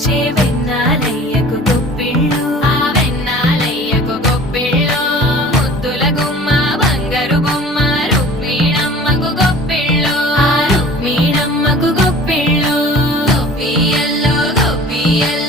ముచ్చే వెన్నాలయ్యకు గొప్పిళ్ళు ఆ వెన్నాలయ్యకు గొప్పిళ్ళు ముద్దుల గుమ్మ బంగారు బొమ్మ రుక్మిణమ్మకు గొప్పిళ్ళు ఆ రుక్మిణమ్మకు గొప్పిళ్ళు గొప్పియల్లో గొప్పియల్లో